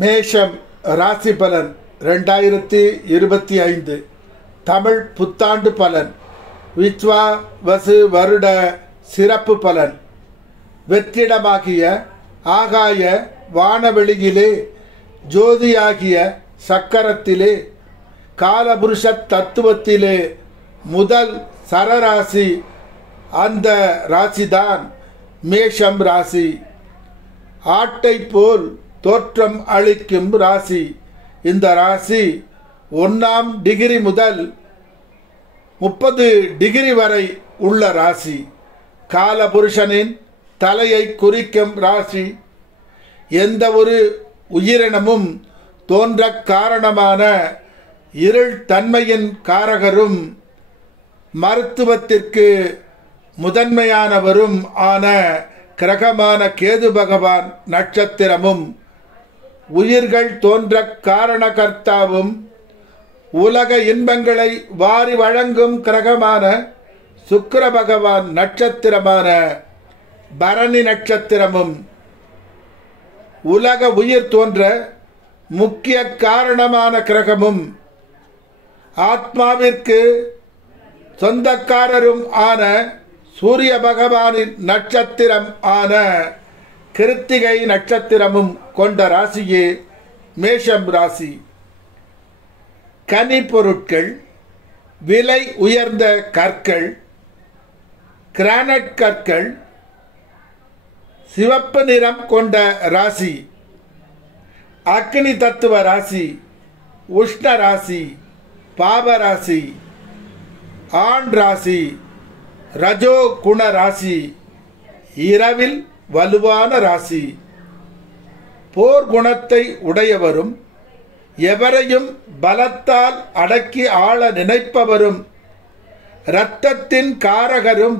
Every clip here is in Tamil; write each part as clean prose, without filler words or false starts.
மேஷம் ராசி பலன் 2025 தமிழ் புத்தாண்டு பலன் விஸ்வாவசு வருட சிறப்பு பலன். வெற்றிடமாகிய ஆகாய வானவெளியிலே ஜோதியாகிய சக்கரத்திலே காலபுருஷ தத்துவத்திலே முதல் சரராசி அந்த ராசிதான் மேஷம் ராசி. ஆட்டை போல் தோற்றம் அளிக்கும் ராசி. இந்த ராசி 1ஆம் டிகிரி முதல் 30 டிகிரி வரை உள்ள ராசி. காலபுருஷனின் தலையை குறிக்கும் ராசி. எந்த ஒரு உயிரினமும் தோன்ற காரணமான இருள் தன்மையின் காரகரும் மருத்துவத்திற்கு முதன்மையானவரும் ஆன கிரகமான கேது பகவான் நட்சத்திரமும் உயிர்கள் தோன்ற காரணகர்த்தாவும் உலக இன்பங்களை வாரி வழங்கும் கிரகமான சுக்கிர பகவான் நட்சத்திரமான பரணி நட்சத்திரமும் உலக உயிர் தோன்ற முக்கிய காரணமான கிரகமும் ஆத்மாவிற்கு சொந்தக்காரரும் ஆன சூரிய பகவானின் நட்சத்திரம் ஆன கிருத்திகை நட்சத்திரமும் கொண்ட ராசியே மேஷம் ராசி. கனி பொருட்கள், விலை உயர்ந்த கற்கள், கிரானைட் கற்கள், சிவப்பு நிறம் கொண்ட ராசி. அக்னி தத்துவ ராசி, உஷ்ண ராசி, பாபராசி, ஆண் ராசி, ரஜோ குண ராசி, இரவில் வலுவான ராசி. போர் குணத்தை உடையவரும் எவரையும் பலத்தால் அடக்கி ஆள நினைப்பவரும் இரத்தத்தின் காரகரும்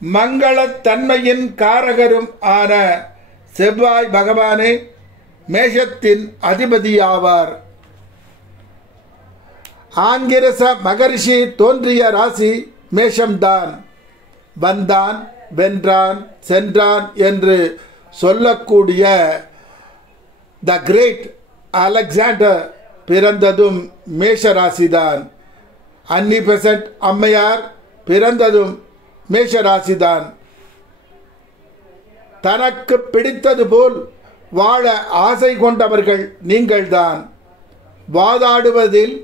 மங்களத்தன்மையின் காரகரும் ஆன செவ்வாய் பகவானே மேஷத்தின் அதிபதியாவார். ஆங்கிரச மகரிஷி தோன்றிய ராசி மேஷம்தான். வந்தான், வென்றான், சென்றான் என்று சொல்லக்கூடிய த கிரேட் அலெக்சாண்டர் பிறந்ததும் மேஷ ராசிதான். அன்னி பெசன்ட் அம்மையார் பிறந்ததும் மேஷ ராசிதான். தனக்கு பிடித்தது போல் வாழ ஆசை கொண்டவர்கள் நீங்கள்தான். வாதாடுவதில்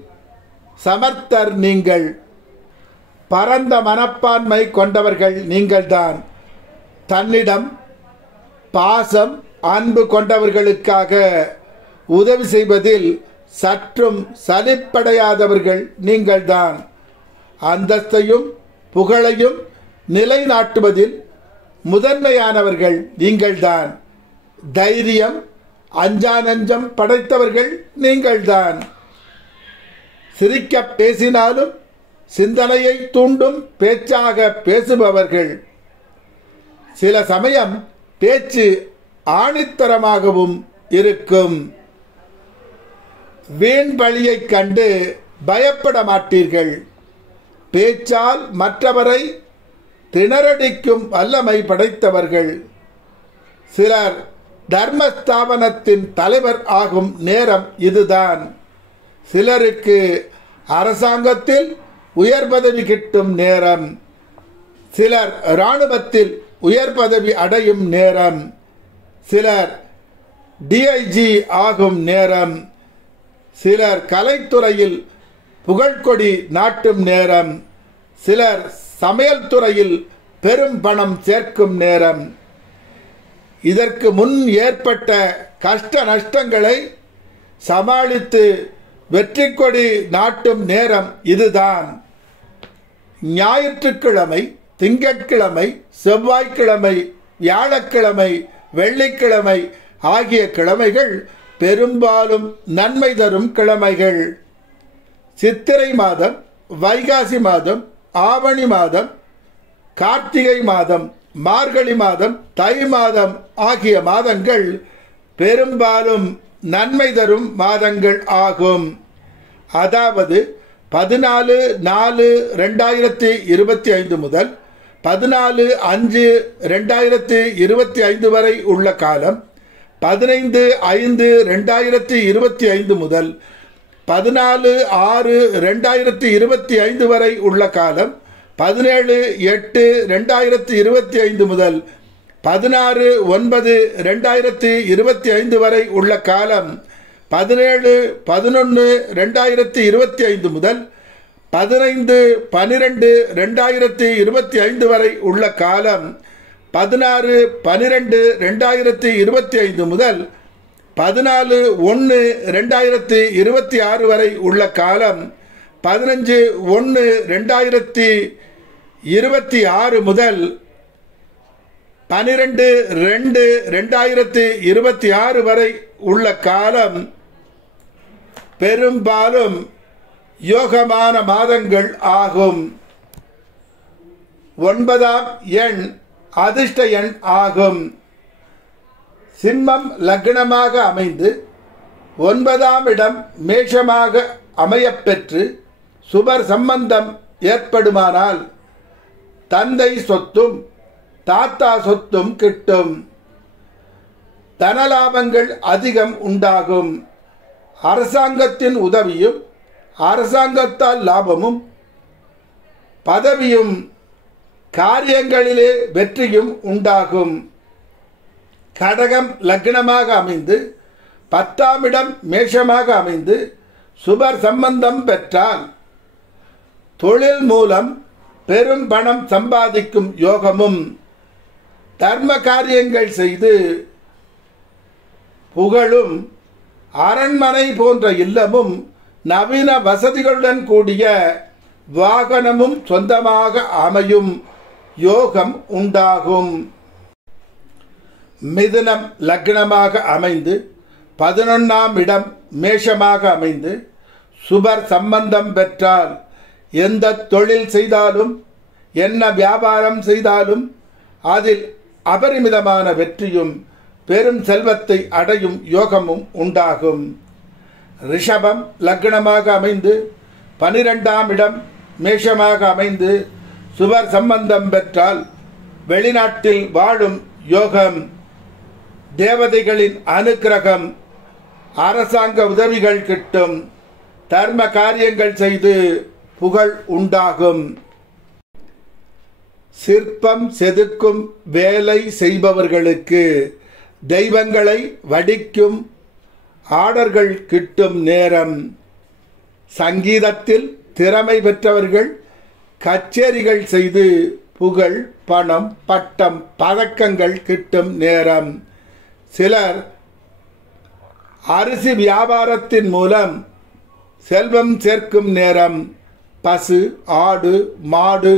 சமர்த்தர் நீங்கள். பரந்த மனப்பான்மை கொண்டவர்கள் நீங்கள்தான். தன்னிடம் பாசம் அன்பு கொண்டவர்களுக்காக உதவி செய்வதில் சற்றும் சலிப்படையாதவர்கள் நீங்கள்தான். அந்தஸ்தையும் புகழையும் நிலைநாட்டுவதில் முதன்மையானவர்கள் நீங்கள்தான். தைரியம் அஞ்சா நெஞ்சம் படைத்தவர்கள் நீங்கள்தான். சிரிக்க பேசினாலும் சிந்தனையை தூண்டும் பேச்சாக பேசுபவர்கள். சில சமயம் பேச்சு ஆணித்தரமாகவும் இருக்கும். வீண் பழியை கண்டு பயப்பட மாட்டீர்கள். பேச்சால் மற்றவரை திணறடிக்கும் வல்லமை படைத்தவர்கள். சிலர் தர்மஸ்தாபனத்தின் தலைவர் ஆகும் நேரம் இதுதான். சிலருக்கு அரசாங்கத்தில் உயர் பதவி கிட்டும் நேரம். சிலர் இராணுவத்தில் உயர் பதவி அடையும் நேரம். சிலர் டிஐஜி ஆகும் நேரம். சிலர் கலைத்துறையில் புகழ்கொடி நாட்டும் நேரம். சிலர் சமையல் துறையில் பெரும் பணம் சேர்க்கும் நேரம். இதற்கு முன் ஏற்பட்ட கஷ்ட நஷ்டங்களை சமாளித்து வெற்றி கொடி நாட்டும் நேரம் இதுதான். ஞாயிற்றுக்கிழமை, திங்கட்கிழமை, செவ்வாய்க்கிழமை, வியாழக்கிழமை, வெள்ளிக்கிழமை ஆகிய கிழமைகள் பெரும்பாலும் நன்மை தரும் கிழமைகள். சித்திரை மாதம், வைகாசி மாதம், ஆவணி மாதம், கார்த்திகை மாதம், மார்கழி மாதம், தை மாதம் ஆகிய மாதங்கள் பெரும்பாலும் நன்மை தரும் மாதங்கள் ஆகும். அதாவது 14/4/2025 முதல் 14/5/2025 வரை உள்ள காலம் 15/5/2025 முதல் 14/6/2025 வரை உள்ள காலம், 17/8/2025 முதல் 16/9/2025 வரை உள்ள காலம், 17/11/2025 முதல் 15/12/2025 வரை உள்ள காலம், 16/12/2025 முதல் 14/1/2026 வரை உள்ள காலம், 15/1/2026 முதல் 12/2/2026 வரை உள்ள காலம் பெரும்பாலும் யோகமான மாதங்கள் ஆகும். 9ஆம் எண் அதிர்ஷ்ட எண் ஆகும். சிம்மம் லக்னமாக அமைந்து 9ஆம் இடம் மேஷமாக அமையப்பெற்று சுபர் சம்பந்தம் ஏற்படுமானால் தந்தை சொத்தும் தாத்தா சொத்தும் கிட்டும். தனலாபங்கள் அதிகம் உண்டாகும். அரசாங்கத்தின் உதவியும் அரசாங்கத்தால் லாபமும் பதவியும் காரியங்களிலே வெற்றியும் உண்டாகும். கடகம் லக்னமாக அமைந்து 10ஆம் இடம் மேஷமாக அமைந்து சுபர் சம்பந்தம் பெற்றால் தொழில் மூலம் பெரும் பணம் சம்பாதிக்கும் யோகமும், தர்ம காரியங்கள் செய்து புகழும், அரண்மனை போன்ற இல்லமும் நவீன வசதிகளுடன் கூடிய வாகனமும் சொந்தமாக அமையும் யோகம் உண்டாகும். மிதுனம் லக்னமாக அமைந்து 11ஆம் இடம் மேஷமாக அமைந்து சுபர் சம்பந்தம் பெற்றால் எந்த தொழில் செய்தாலும் என்ன வியாபாரம் செய்தாலும் அதில் அபரிமிதமான வெற்றியும் பெரும் செல்வத்தை அடையும் யோகமும் உண்டாகும். ரிஷபம் லக்னமாக அமைந்து 12ஆம் இடம் மேஷமாக அமைந்து சுபர் சம்பந்தம் பெற்றால் வெளிநாட்டில் வாழும் யோகம், தேவதைகளின் அனுக்கிரகம், அரசாங்க உதவிகள் கிட்டும், தர்ம காரியங்கள் செய்து புகழ் உண்டாகும். சிற்பம் செதுக்கும் வேலை செய்பவர்களுக்கு தெய்வங்களை வடிக்கும் ஆர்டர்கள் கிட்டும் நேரம். சங்கீதத்தில் திறமை பெற்றவர்கள் கச்சேரிகள் செய்து புகழ், பணம், பட்டம், பதக்கங்கள் கிட்டும் நேரம். சிலர் அரிசி வியாபாரத்தின் மூலம் செல்வம் சேர்க்கும் நேரம். பசு, ஆடு, மாடு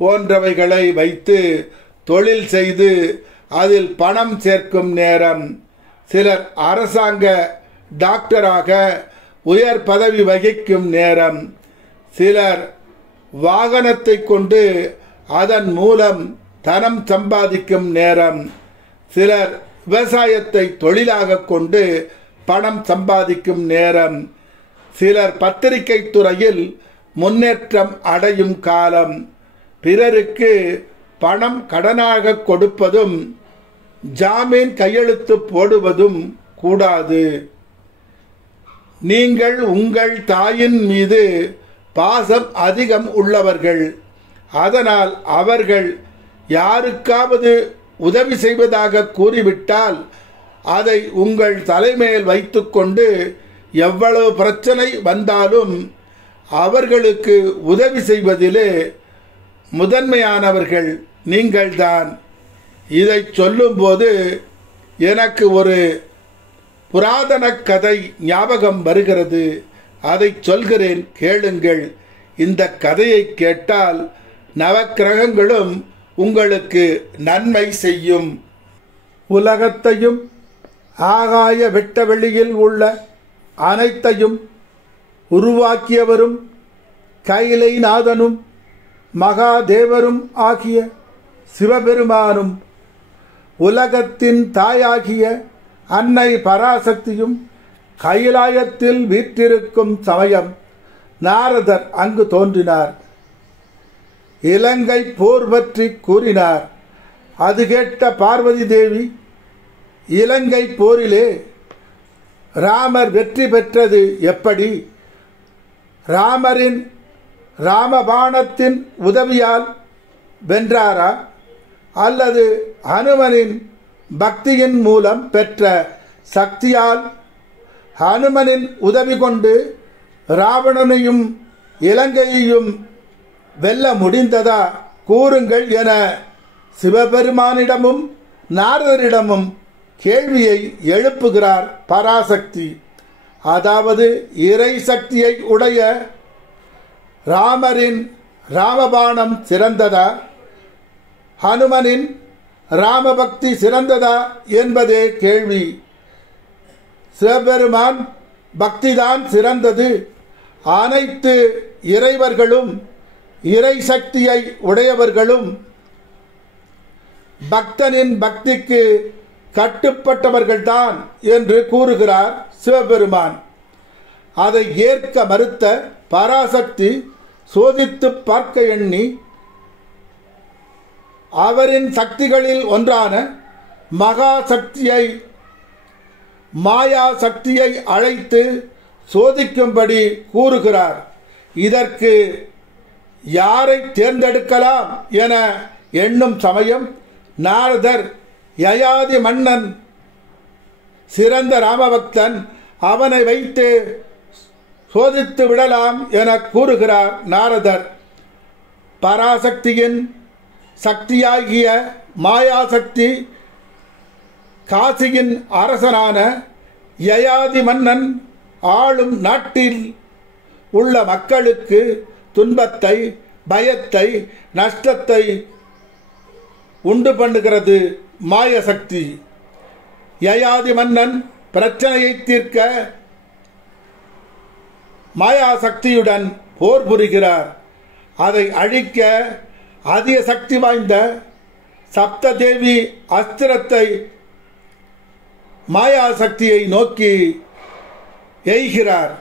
போன்றவைகளை வைத்து தொழில் செய்து அதில் பணம் சேர்க்கும் நேரம். சிலர் அரசாங்க டாக்டராக உயர் பதவி வகிக்கும் நேரம். சிலர் வாகனத்தை கொண்டு அதன் மூலம் தனம் சம்பாதிக்கும் நேரம். சிலர் விவசாயத்தை தொழிலாக கொண்டு பணம் சம்பாதிக்கும் நேரம். சிலர் பத்திரிகை துறையில் முன்னேற்றம் அடையும் காலம். பிறருக்கு பணம் கடனாக கொடுப்பதும் ஜாமீன் கையெழுத்து போடுவதும் கூடாது. நீங்கள் உங்கள் தாயின் மீது பாசம் அதிகம் உள்ளவர்கள். அதனால் அவர்கள் யாருக்காவது உதவி செய்வதாக கூறிவிட்டால் அதை உங்கள் தலைமையில் வைத்துக்கொண்டு எவ்வளவு பிரச்சனை வந்தாலும் அவர்களுக்கு உதவி செய்வதிலே முதன்மையானவர்கள் நீங்கள்தான். இதை சொல்லும்போது எனக்கு ஒரு புராதன கதை ஞாபகம் வருகிறது. அதை சொல்கிறேன், கேளுங்கள். இந்த கதையை கேட்டால் நவக்கிரகங்களும் உங்களுக்கு நன்மை செய்யும். உலகத்தையும் ஆகாய வெட்டவெளியில் உள்ள அனைத்தையும் உருவாக்கியவரும் கைலைநாதனும் மகாதேவரும் ஆகிய சிவபெருமானும் உலகத்தின் தாயாகிய அன்னை பராசக்தியும் கைலாயத்தில் வீற்றிருக்கும் சமயம் நாரதர் அங்கு தோன்றினார். இலங்கை போர் பற்றி கூறினார். அது கேட்ட பார்வதி தேவி, இலங்கை போரிலே ராமர் வெற்றி பெற்றது எப்படி? ராமரின் ராமபாணத்தின் உதவியால் வென்றாரா, அல்லது ஹனுமனின் பக்தியின் மூலம் பெற்ற சக்தியால் ஹனுமனின் உதவி கொண்டு ராவணனையும் இலங்கையையும் வெல்ல முடிந்ததா கூறுங்கள் என சிவபெருமானிடமும் நாரதரிடமும் கேள்வியை எழுப்புகிறார் பராசக்தி. அதாவது இறை சக்தியை உடைய ராமரின் ராமபாணம் சிறந்ததா, ஹனுமனின் ராமபக்தி சிறந்ததா என்பதே கேள்வி. சிவபெருமான் பக்திதான் சிறந்தது. அனைத்து இறைவர்களும் இறை சக்தியை உடையவர்களும் பக்தனின் பக்திக்கு கட்டுப்பட்டவர்கள்தான் என்று கூறுகிறார் சிவபெருமான். அதை ஏற்க மறுத்த பராசக்தி சோதித்து பார்க்க எண்ணி அவரின் சக்திகளில் ஒன்றான மகா சக்தியை மாயா சக்தியை அழைத்து சோதிக்கும்படி கூறுகிறார். இதற்கு யாரை தேர்ந்தெடுக்கலாம் என எண்ணும் சமயம் நாரதர் யயாதி மன்னன் சிறந்த ராமபக்தன், அவனை வைத்து சோதித்து விடலாம் என கூறுகிறார் நாரதர். பராசக்தியின் சக்தியாகிய மாயாசக்தி காசியின் அரசனான யயாதி மன்னன் ஆளும் நாட்டில் உள்ள மக்களுக்கு துன்பத்தை, பயத்தை, நஷ்டத்தை உண்டு பண்ணுகிறது மாயசக்தி. யயாதி மன்னன் பிரச்சனையை தீர்க்க மாயாசக்தியுடன் போர் புரிகிறார். அதை அழிக்க அதிக சக்தி வாய்ந்த சப்ததேவி அஸ்திரத்தை மாயாசக்தியை நோக்கி எய்கிறார்.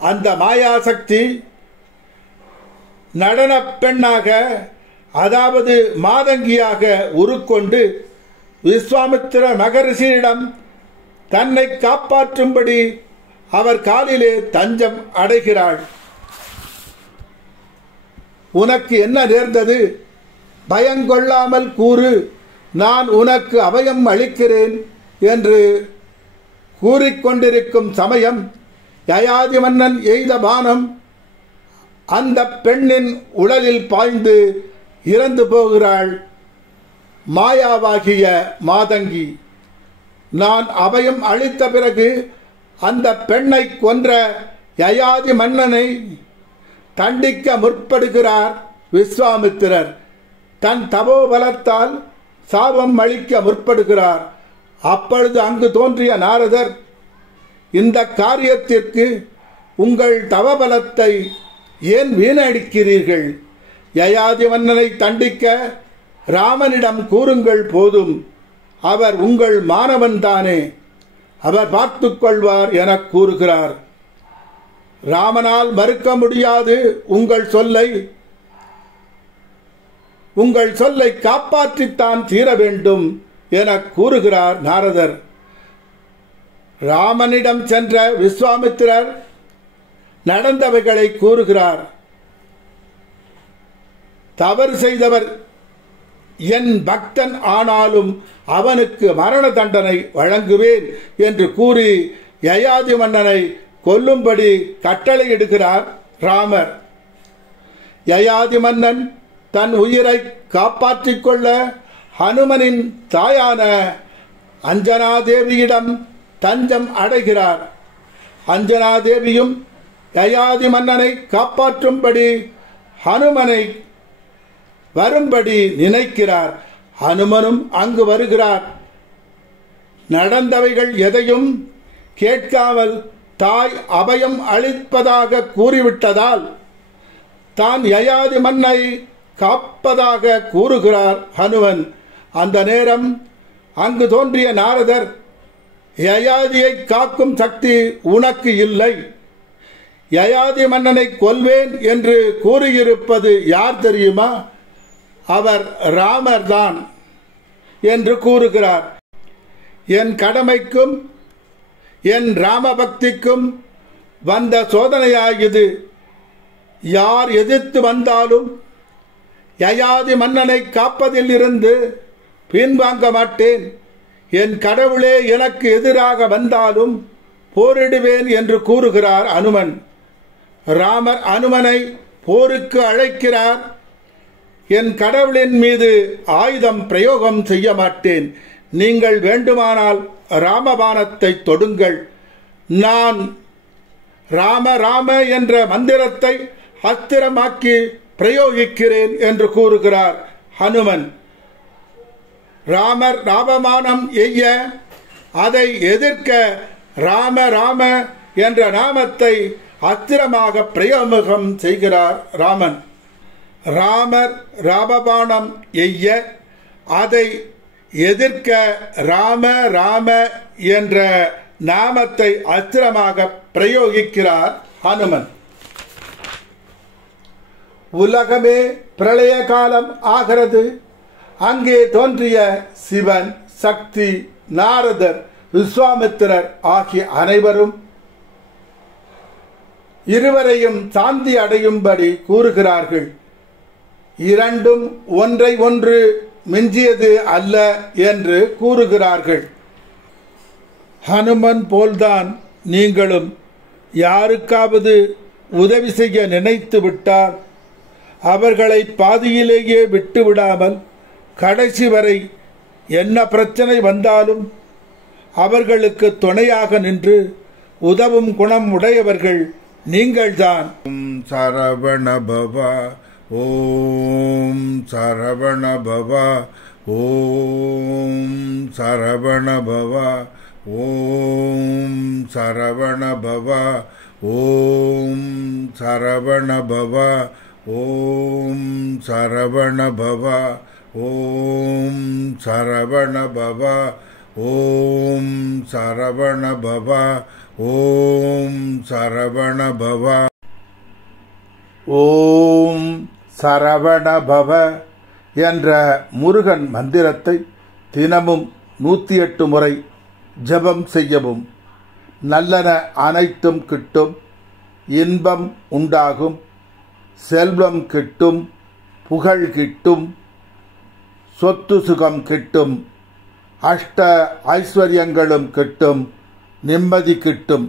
அந்த மாயாசக்தி நடன பெண்ணாக, அதாவது மாதங்கியாக உருக்கொண்டு விஸ்வாமித்திர மகரிஷியிடம் தன்னை காப்பாற்றும்படி அவர் காலிலே தஞ்சம் அடைகிறாள். உனக்கு என்ன நேர்ந்தது? பயங்கொள்ளாமல் கூறு, நான் உனக்கு அபயம் அளிக்கிறேன் என்று கூறிக்கொண்டிருக்கும் சமயம் யயாதி மன்னன் எய்த பானம் அந்த பெண்ணின் உடலில் பாய்ந்து இறந்து போகிறாள் மாயாவாகிய மாதங்கி. நான் அபயம் அளித்த பிறகு அந்த பெண்ணை கொன்ற யயாதி மன்னனை தண்டிக்க முற்படுகிறார் விஸ்வாமித்திரர். தன் தபோபலத்தால் சாபம் அளிக்க முற்படுகிறார். அப்பொழுது அங்கு தோன்றிய நாரதர், இந்த காரியத்திற்கு உங்கள் தவபலத்தை ஏன் வீணடிக்கிறீர்கள்? யயாதி மன்னனை தண்டிக்க ராமனிடம் கூறுங்கள் போதும், அவர் உங்கள் மாணவன் தானே, அவர் பார்த்து கொள்வார் என கூறுகிறார். ராமனால் மறுக்க முடியாது உங்கள் சொல்லை காப்பாற்றித்தான் தீர வேண்டும் என கூறுகிறார் நாரதர். ராமனிடம் சென்ற விஸ்வாமித்திரர் நடந்தவைகளை கூறுகிறார். தவறு செய்தவர் என் பக்தன் ஆனாலும் அவனுக்கு மரண தண்டனை வழங்குவேன் என்று கூறி யயாதி மன்னனை கொல்லும்படி கட்டளையிடுகிறார் ராமர். யயாதி மன்னன் தன் உயிரை காப்பாற்றிக் கொள்ள ஹனுமனின் தாயான அஞ்சனாதேவியிடம் தஞ்சம் அடைகிறார். அஞ்சனாதேவியும் யயாதி மன்னனை காப்பாற்றும்படி ஹனுமனை வரும்படி நினைக்கிறார். ஹனுமனும் அங்கு வருகிறார். நடந்தவைகள் எதையும் கேட்காமல் தாய் அபயம் அளிப்பதாக கூறிவிட்டதால் தான் யயாதி மன்னை காப்பதாக கூறுகிறார் ஹனுமன். அந்த நேரம் அங்கு தோன்றிய நாரதர், யயாதியை காக்கும் சக்தி உனக்கு இல்லை, யயாதி மன்னனை கொல்வேன் என்று கூறியிருப்பது யார் தெரியுமா? அவர் ராமர்தான் என்று கூறுகிறார். என் கடமைக்கும் என் ராமபக்திக்கும் வந்த சோதனையாகியது. யார் எதிர்த்து வந்தாலும் யயாதி மன்னனை காப்பதில் இருந்து பின்வாங்க மாட்டேன். என் கடவுளே எனக்கு எதிராக வந்தாலும் போரிடுவேன் என்று கூறுகிறார் அனுமன். ராமர் அனுமனை போருக்கு அழைக்கிறார். என் கடவுளின் மீது ஆயுதம் பிரயோகம் செய்ய மாட்டேன். நீங்கள் வேண்டுமானால் ராமபாணத்தை தொடுங்கள். நான் ராம ராம என்ற மந்திரத்தை அஸ்திரமாக்கி பிரயோகிக்கிறேன் என்று கூறுகிறார் ஹனுமன். ராமர் ராமபாணம் எய்ய அதை எதிர்க்க ராம ராம என்ற நாமத்தை அஸ்திரமாக பிரயோகம் செய்கிறார் ராமன். ராமர் ராமபாணம் எய்ய அதை எதிர்க்க ராம ராம என்ற நாமத்தை அஸ்திரமாக பிரயோகிக்கிறார் ஹனுமன். உலகமே பிரளய காலம் ஆகிறது. அங்கே தோன்றிய சிவன், சக்தி, நாரதர், விஸ்வாமித்திரர் ஆகிய அனைவரும் இருவரையும் சாந்தி அடையும்படி கூறுகிறார்கள். இரண்டும் ஒன்றை ஒன்று மிஞ்சியது அல்ல என்று கூறுகிறார்கள். ஹனுமன் போல்தான் நீங்களும் யாருக்காவது உதவி செய்ய நினைத்து விட்டால் அவர்களை பாதியிலேயே விட்டுவிடாமல் கடைசி வரை என்ன பிரச்சனை வந்தாலும் அவர்களுக்கு துணையாக நின்று உதவும் குணம் உடையவர்கள் நீங்கள்தான். சரவண பவா, ஓம் சரவண பவா, ஓம் சரவண பவா, ஓம் சரவண பவா, ஓம் சரவண பவா, ஓம் சரவண பவா, ஓம் சரவண பவா, ஓம் சரவண பவா, ஓம் சரவண பவா. ஓம் சரவண பவ என்ற முருகன் மந்திரத்தை தினமும் 108 முறை ஜபம் செய்யவும். நல்லன அனைத்தும் கிட்டும், இன்பம் உண்டாகும், செல்வம் கிட்டும், புகழ் கிட்டும், சொத்து சுகம் கிட்டும், அஷ்ட ஐஸ்வர்யங்களும் கிட்டும், நிம்மதி கிட்டும்.